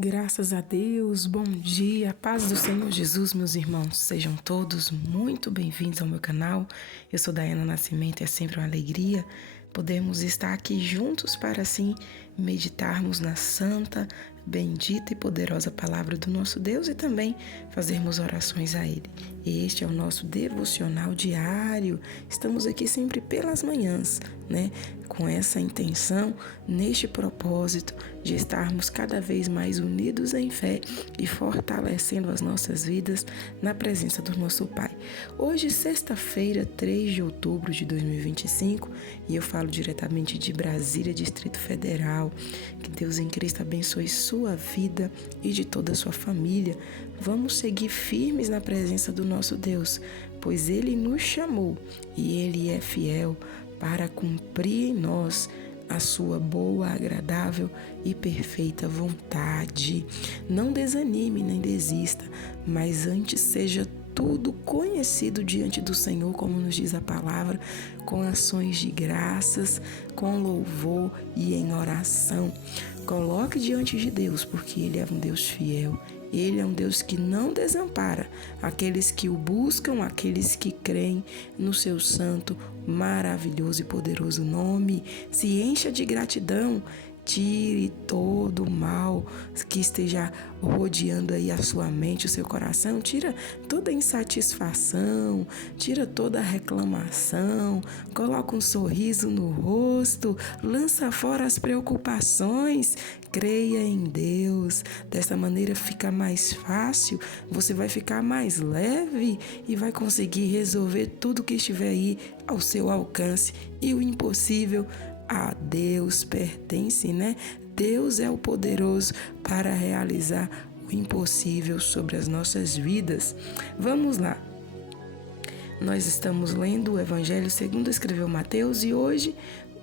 Graças a Deus, bom dia, paz do Senhor Jesus, meus irmãos. Sejam todos muito bem-vindos ao meu canal. Eu sou Daiana Nascimento e é sempre uma alegria podermos estar aqui juntos para assim meditarmos na santa, bendita e poderosa palavra do nosso Deus e também fazermos orações a Ele. Este é o nosso devocional diário. Estamos aqui sempre pelas manhãs, com essa intenção, neste propósito de estarmos cada vez mais unidos em fé e fortalecendo as nossas vidas na presença do nosso Pai. Hoje, sexta-feira, 3 de outubro de 2025, e eu falo diretamente de Brasília, Distrito Federal. Que Deus em Cristo abençoe sua vida e de toda a sua família. Vamos seguir firmes na presença do nosso Deus, pois Ele nos chamou e Ele é fiel para cumprir em nós a sua boa, agradável e perfeita vontade. Não desanime nem desista, mas antes seja tudo conhecido diante do Senhor, como nos diz a palavra, com ações de graças, com louvor e em oração. Coloque diante de Deus, porque Ele é um Deus fiel. Ele é um Deus que não desampara aqueles que o buscam, aqueles que creem no seu santo, maravilhoso e poderoso nome. Se encha de gratidão. Tire todo o mal que esteja rodeando aí a sua mente, o seu coração. Tira toda a insatisfação, tira toda a reclamação, coloca um sorriso no rosto, lança fora as preocupações, creia em Deus. Dessa maneira fica mais fácil, você vai ficar mais leve e vai conseguir resolver tudo que estiver aí ao seu alcance. E o impossível a Deus pertence, Deus é o poderoso para realizar o impossível sobre as nossas vidas. Vamos lá. Nós estamos lendo o Evangelho segundo escreveu Mateus e hoje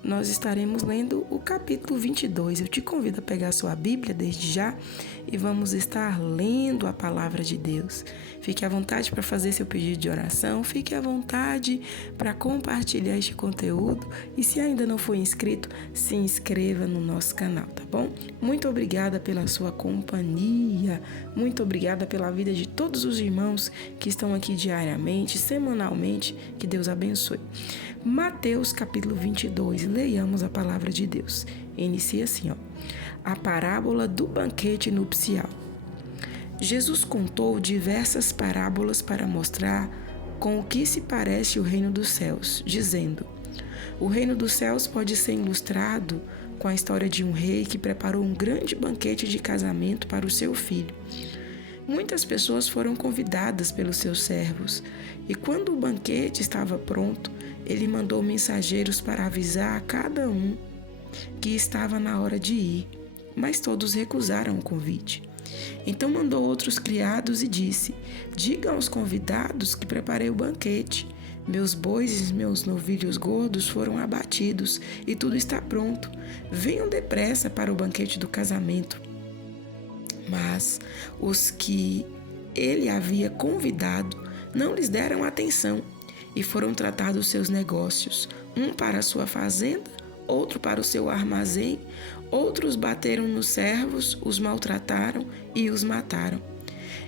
nós estaremos lendo o capítulo 22. Eu te convido a pegar a sua Bíblia desde já e vamos estar lendo a palavra de Deus. Fique à vontade para fazer seu pedido de oração, fique à vontade para compartilhar este conteúdo e se ainda não for inscrito, se inscreva no nosso canal, tá bom? Muito obrigada pela sua companhia, muito obrigada pela vida de todos os irmãos que estão aqui diariamente, semanalmente, que Deus abençoe. Mateus capítulo 22, leiamos a palavra de Deus. Inicia assim, a parábola do banquete nupcial. Jesus contou diversas parábolas para mostrar com o que se parece o reino dos céus, dizendo: o reino dos céus pode ser ilustrado com a história de um rei que preparou um grande banquete de casamento para o seu filho. Muitas pessoas foram convidadas pelos seus servos, e quando o banquete estava pronto, ele mandou mensageiros para avisar a cada um que estava na hora de ir, mas todos recusaram o convite. Então mandou outros criados e disse: digam aos convidados que preparei o banquete. Meus bois e meus novilhos gordos foram abatidos e tudo está pronto. Venham depressa para o banquete do casamento. Mas os que ele havia convidado não lhes deram atenção e foram tratar dos seus negócios, um para a sua fazenda, outro para o seu armazém. Outros bateram nos servos, os maltrataram e os mataram.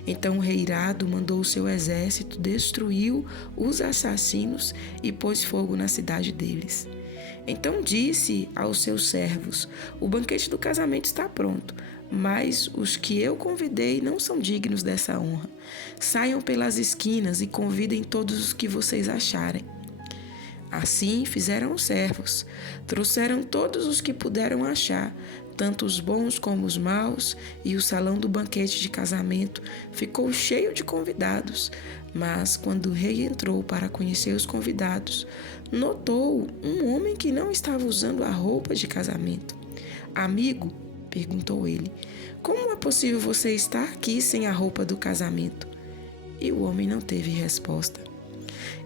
Então o rei irado mandou o seu exército, destruiu os assassinos e pôs fogo na cidade deles. Então disse aos seus servos: o banquete do casamento está pronto, mas os que eu convidei não são dignos dessa honra. Saiam pelas esquinas e convidem todos os que vocês acharem. Assim fizeram os servos, trouxeram todos os que puderam achar, tanto os bons como os maus, e o salão do banquete de casamento ficou cheio de convidados. Mas quando o rei entrou para conhecer os convidados, notou um homem que não estava usando a roupa de casamento. Amigo, perguntou ele, como é possível você estar aqui sem a roupa do casamento? E o homem não teve resposta.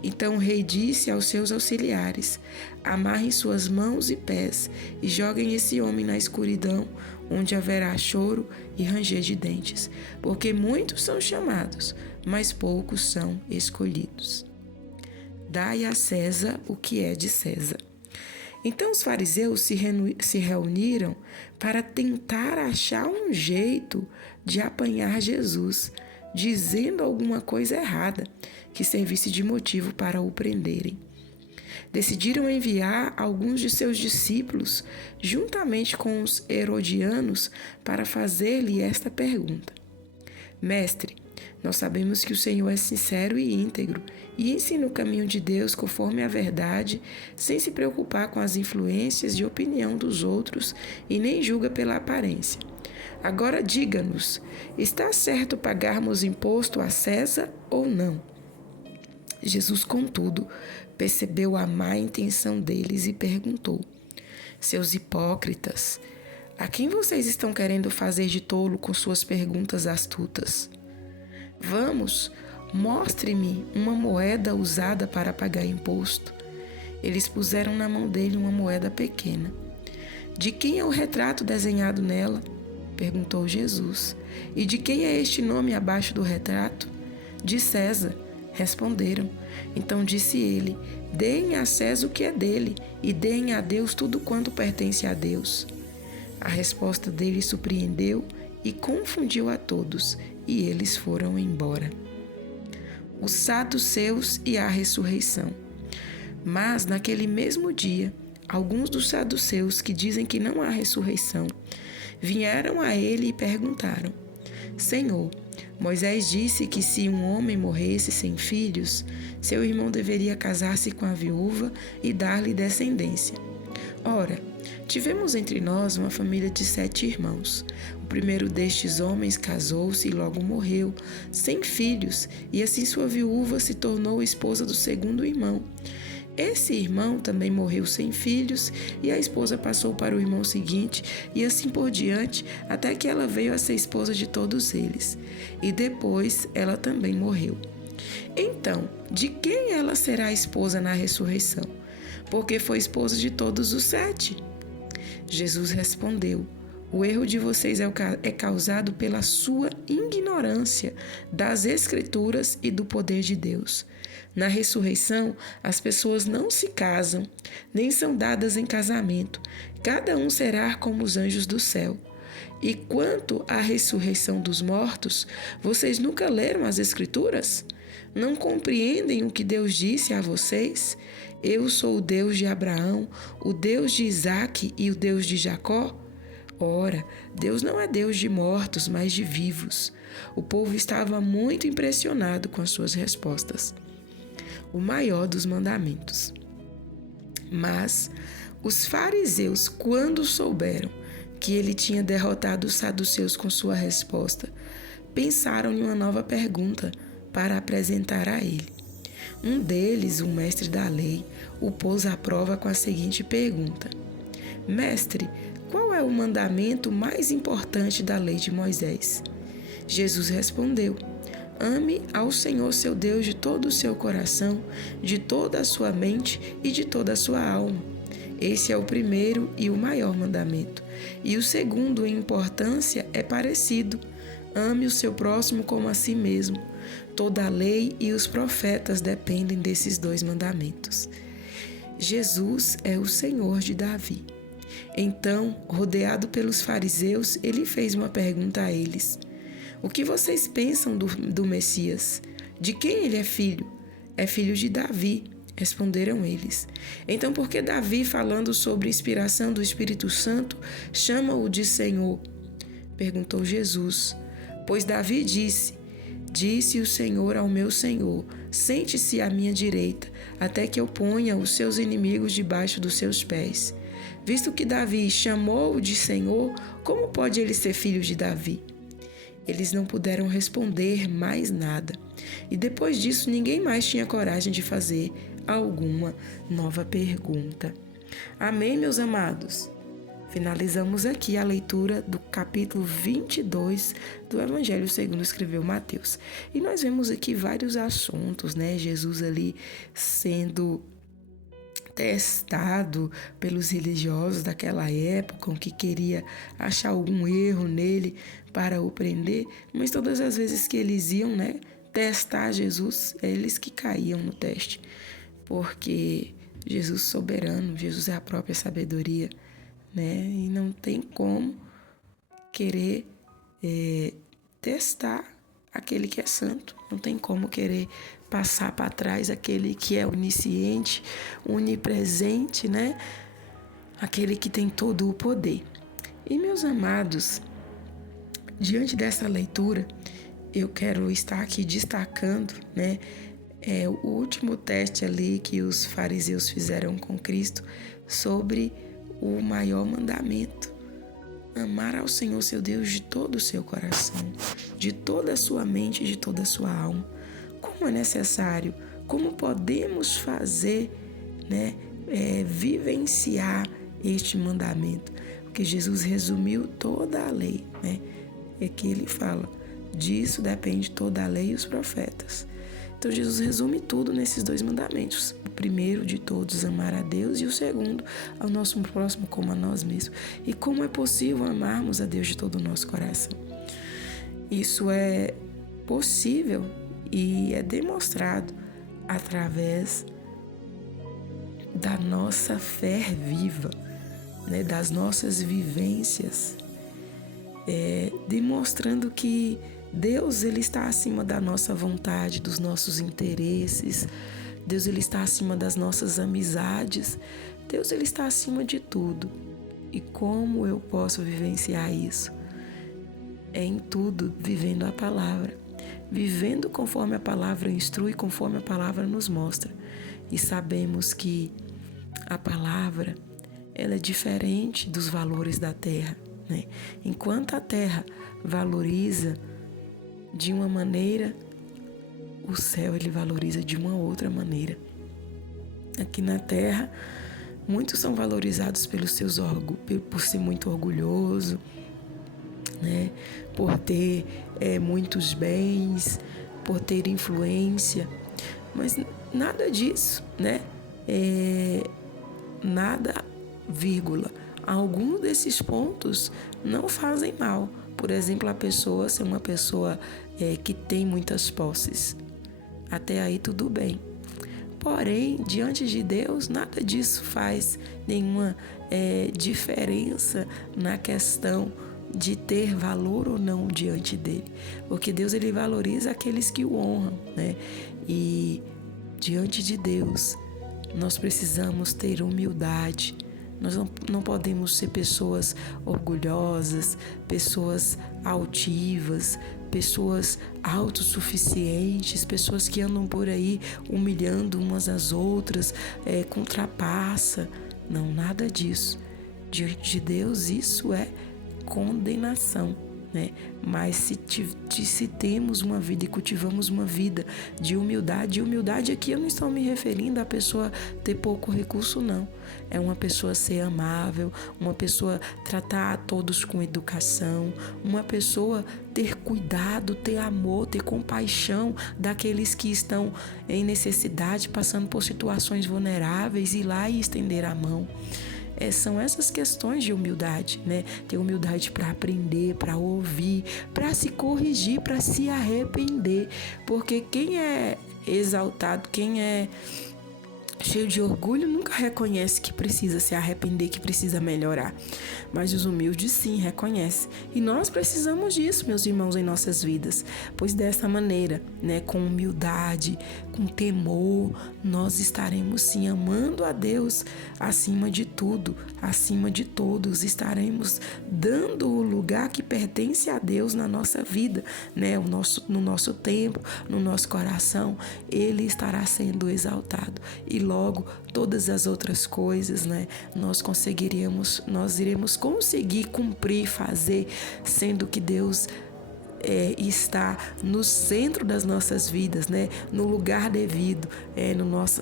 Então o rei disse aos seus auxiliares: amarrem suas mãos e pés e joguem esse homem na escuridão, onde haverá choro e ranger de dentes, porque muitos são chamados, mas poucos são escolhidos. Dai a César o que é de César. Então os fariseus se reuniram para tentar achar um jeito de apanhar Jesus, dizendo alguma coisa errada que servisse de motivo para o prenderem. Decidiram enviar alguns de seus discípulos, juntamente com os herodianos, para fazer-lhe esta pergunta: Mestre, nós sabemos que o Senhor é sincero e íntegro e ensina o caminho de Deus conforme a verdade, sem se preocupar com as influências de opinião dos outros e nem julga pela aparência. Agora diga-nos, está certo pagarmos imposto a César ou não? Jesus, contudo, percebeu a má intenção deles e perguntou: Seus hipócritas, a quem vocês estão querendo fazer de tolo com suas perguntas astutas? Vamos, mostre-me uma moeda usada para pagar imposto. Eles puseram na mão dele uma moeda pequena. De quem é o retrato desenhado nela? Perguntou Jesus. E de quem é este nome abaixo do retrato? De César, responderam. Então disse ele: Deem a César o que é dele, e deem a Deus tudo quanto pertence a Deus. A resposta dele surpreendeu e confundiu a todos, e eles foram embora. Os saduceus e a ressurreição. Mas naquele mesmo dia, alguns dos saduceus, que dizem que não há ressurreição, vieram a ele e perguntaram: Senhor, Moisés disse que se um homem morresse sem filhos, seu irmão deveria casar-se com a viúva e dar-lhe descendência. Ora, tivemos entre nós uma família de 7 irmãos. O primeiro destes homens casou-se e logo morreu, sem filhos, e assim sua viúva se tornou esposa do segundo irmão. Esse irmão também morreu sem filhos, e a esposa passou para o irmão seguinte, e assim por diante, até que ela veio a ser esposa de todos eles. E depois ela também morreu. Então, de quem ela será esposa na ressurreição? Porque foi esposa de todos os 7. Jesus respondeu: O erro de vocês é causado pela sua ignorância das Escrituras e do poder de Deus. Na ressurreição, as pessoas não se casam, nem são dadas em casamento. Cada um será como os anjos do céu. E quanto à ressurreição dos mortos, vocês nunca leram as Escrituras? Não compreendem o que Deus disse a vocês? Eu sou o Deus de Abraão, o Deus de Isaque e o Deus de Jacó? Ora, Deus não é Deus de mortos, mas de vivos. O povo estava muito impressionado com as suas respostas. O maior dos mandamentos. Mas os fariseus, quando souberam que ele tinha derrotado os saduceus com sua resposta, pensaram em uma nova pergunta para apresentar a ele. Um deles, um mestre da lei, o pôs à prova com a seguinte pergunta: Mestre, qual é o mandamento mais importante da lei de Moisés? Jesus respondeu: Ame ao Senhor seu Deus de todo o seu coração, de toda a sua mente e de toda a sua alma. Esse é o primeiro e o maior mandamento. E o segundo em importância é parecido: ame o seu próximo como a si mesmo. Toda a lei e os profetas dependem desses 2 mandamentos. Jesus é o Senhor de Davi. Então, rodeado pelos fariseus, ele fez uma pergunta a eles: O que vocês pensam do Messias? De quem ele é filho? É filho de Davi, responderam eles. Então, por que Davi, falando sobre inspiração do Espírito Santo, chama-o de Senhor? Perguntou Jesus. Pois Davi disse o Senhor ao meu Senhor: Sente-se à minha direita, até que eu ponha os seus inimigos debaixo dos seus pés. Visto que Davi chamou-o de Senhor, como pode ele ser filho de Davi? Eles não puderam responder mais nada. E depois disso, ninguém mais tinha coragem de fazer alguma nova pergunta. Amém, meus amados? Finalizamos aqui a leitura do capítulo 22 do Evangelho segundo escreveu Mateus. E nós vemos aqui vários assuntos, né? Jesus ali sendo testado pelos religiosos daquela época, que queria achar algum erro nele para o prender, mas todas as vezes que eles iam, né, testar Jesus, eles que caíam no teste, porque Jesus soberano, Jesus é a própria sabedoria, né? E não tem como querer testar aquele que é santo, não tem como querer passar para trás aquele que é onisciente, onipresente, né? Aquele que tem todo o poder. E meus amados, diante dessa leitura, eu quero estar aqui destacando, né? O último teste ali que os fariseus fizeram com Cristo sobre o maior mandamento. Amar ao Senhor seu Deus de todo o seu coração, de toda a sua mente e de toda a sua alma. Como é necessário, como podemos fazer, né, vivenciar este mandamento? Porque Jesus resumiu toda a lei, né? E aqui ele fala, disso depende toda a lei e os profetas. Então Jesus resume tudo nesses 2 mandamentos. O primeiro de todos, amar a Deus, e o segundo, ao nosso próximo como a nós mesmos. E como é possível amarmos a Deus de todo o nosso coração? Isso é possível e é demonstrado através da nossa fé viva, né? Das nossas vivências, demonstrando que Deus, ele está acima da nossa vontade, dos nossos interesses. Deus, ele está acima das nossas amizades. Deus, ele está acima de tudo. E como eu posso vivenciar isso? É em tudo, vivendo a palavra. Vivendo conforme a palavra instrui, conforme a palavra nos mostra. E sabemos que a palavra, ela é diferente dos valores da terra, né? Enquanto a terra valoriza de uma maneira, o céu ele valoriza de uma outra maneira. Aqui na terra, muitos são valorizados pelos seus por ser muito orgulhoso, né? Por ter muitos bens, por ter influência, mas nada disso, né? Nada, vírgula. Alguns desses pontos não fazem mal. Por exemplo, a pessoa ser uma pessoa que tem muitas posses. Até aí tudo bem. Porém, diante de Deus, nada disso faz nenhuma diferença na questão de ter valor ou não diante dele. Porque Deus, ele valoriza aqueles que o honram, né? E diante de Deus, nós precisamos ter humildade. Nós não podemos ser pessoas orgulhosas, pessoas altivas, pessoas autossuficientes, pessoas que andam por aí humilhando umas às outras, com trapaça. Não, nada disso. Diante de Deus, isso é condenação, né? Mas se temos uma vida e cultivamos uma vida de humildade aqui eu não estou me referindo a pessoa ter pouco recurso, não. É uma pessoa ser amável, uma pessoa tratar a todos com educação, uma pessoa ter cuidado, ter amor, ter compaixão daqueles que estão em necessidade, passando por situações vulneráveis, ir lá e estender a mão. São essas questões de humildade, né? Ter humildade para aprender, para ouvir, para se corrigir, para se arrepender. Porque quem é exaltado, quem é cheio de orgulho, nunca reconhece que precisa se arrepender, que precisa melhorar. Mas os humildes sim reconhecem. E nós precisamos disso, meus irmãos, em nossas vidas. Pois dessa maneira, né, com humildade, com temor, nós estaremos sim amando a Deus acima de tudo, acima de todos. Estaremos dando o lugar que pertence a Deus na nossa vida, né? No nosso tempo, no nosso coração, Ele estará sendo exaltado. E logo todas as outras coisas, né, nós iremos conseguir cumprir, fazer, sendo que Deus está no centro das nossas vidas, né, no lugar devido,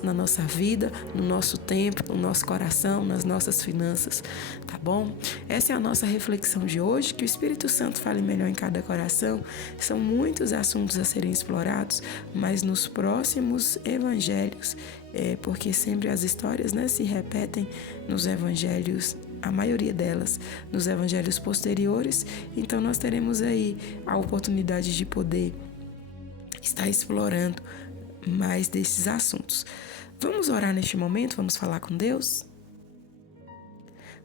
na nossa vida, no nosso tempo, no nosso coração, nas nossas finanças, tá bom? Essa é a nossa reflexão de hoje, que o Espírito Santo fale melhor em cada coração. São muitos assuntos a serem explorados, mas nos próximos evangelhos, porque sempre as histórias, né, se repetem nos evangelhos, a maioria delas nos evangelhos posteriores. Então nós teremos aí a oportunidade de poder estar explorando mais desses assuntos. Vamos orar neste momento, vamos falar com Deus?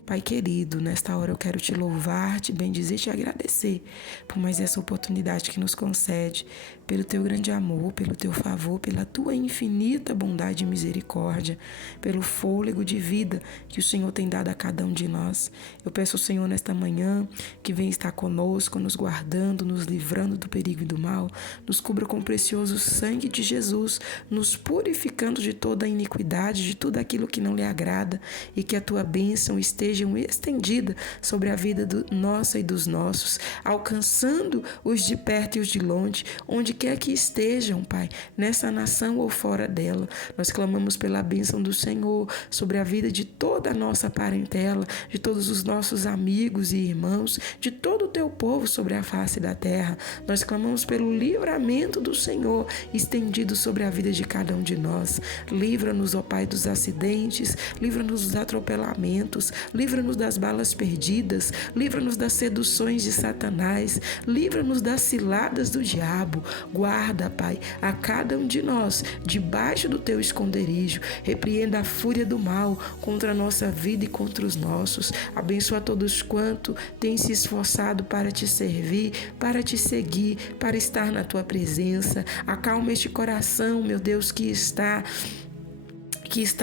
Pai querido, nesta hora eu quero te louvar, te bendizer e te agradecer por mais essa oportunidade que nos concede, pelo teu grande amor, pelo teu favor, pela tua infinita bondade e misericórdia, pelo fôlego de vida que o Senhor tem dado a cada um de nós. Eu peço ao Senhor nesta manhã que venha estar conosco, nos guardando, nos livrando do perigo e do mal, nos cubra com o precioso sangue de Jesus, nos purificando de toda a iniquidade, de tudo aquilo que não lhe agrada, e que a tua bênção esteja estendida sobre a vida nossa e dos nossos, alcançando os de perto e os de longe, onde quer que estejam, Pai, nessa nação ou fora dela. Nós clamamos pela bênção do Senhor sobre a vida de toda a nossa parentela, de todos os nossos amigos e irmãos, de todo o teu povo sobre a face da terra. Nós clamamos pelo livramento do Senhor estendido sobre a vida de cada um de nós. Livra-nos, ó Pai, dos acidentes, livra-nos dos atropelamentos, livra-nos das balas perdidas, livra-nos das seduções de Satanás, livra-nos das ciladas do diabo. Guarda, Pai, a cada um de nós debaixo do teu esconderijo. Repreenda a fúria do mal contra a nossa vida e contra os nossos. Abençoa todos quanto têm se esforçado para te servir, para te seguir, para estar na tua presença. Acalma este coração, meu Deus, que está,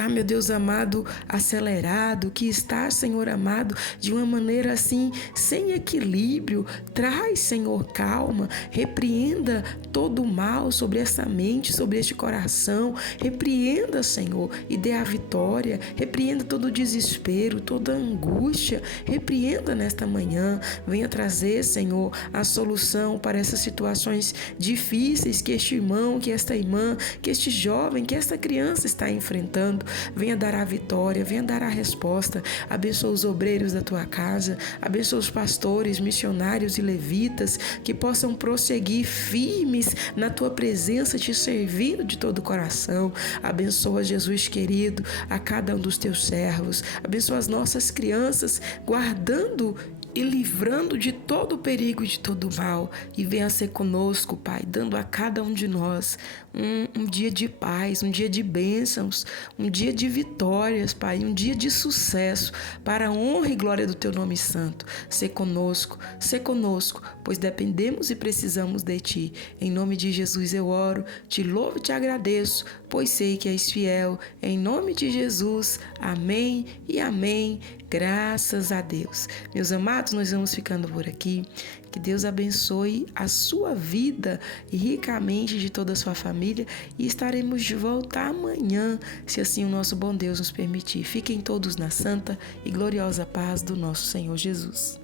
meu Deus amado, acelerado, que está, Senhor amado, de uma maneira assim, sem equilíbrio. Traz, Senhor, calma, repreenda todo o mal sobre essa mente, sobre este coração. Repreenda, Senhor, e dê a vitória. Repreenda todo o desespero, toda a angústia. Repreenda nesta manhã. Venha trazer, Senhor, a solução para essas situações difíceis que este irmão, que esta irmã, que este jovem, que esta criança está enfrentando. Venha dar a vitória, venha dar a resposta. Abençoa os obreiros da tua casa, abençoa os pastores, missionários e levitas, que possam prosseguir firmes na tua presença, te servindo de todo o coração. Abençoa, Jesus querido, a cada um dos teus servos. Abençoa as nossas crianças, guardando e livrando de todo o perigo e de todo o mal. E venha ser conosco, Pai, dando a cada um de nós um dia de paz, um dia de bênçãos, um dia de vitórias, Pai, um dia de sucesso, para a honra e glória do Teu nome santo. Ser conosco, pois dependemos e precisamos de Ti. Em nome de Jesus eu oro, te louvo e te agradeço, pois sei que és fiel. Em nome de Jesus, amém e amém. Graças a Deus. Meus amados, nós vamos ficando por aqui. Que Deus abençoe a sua vida ricamente, de toda a sua família, e estaremos de volta amanhã, se assim o nosso bom Deus nos permitir. Fiquem todos na santa e gloriosa paz do nosso Senhor Jesus.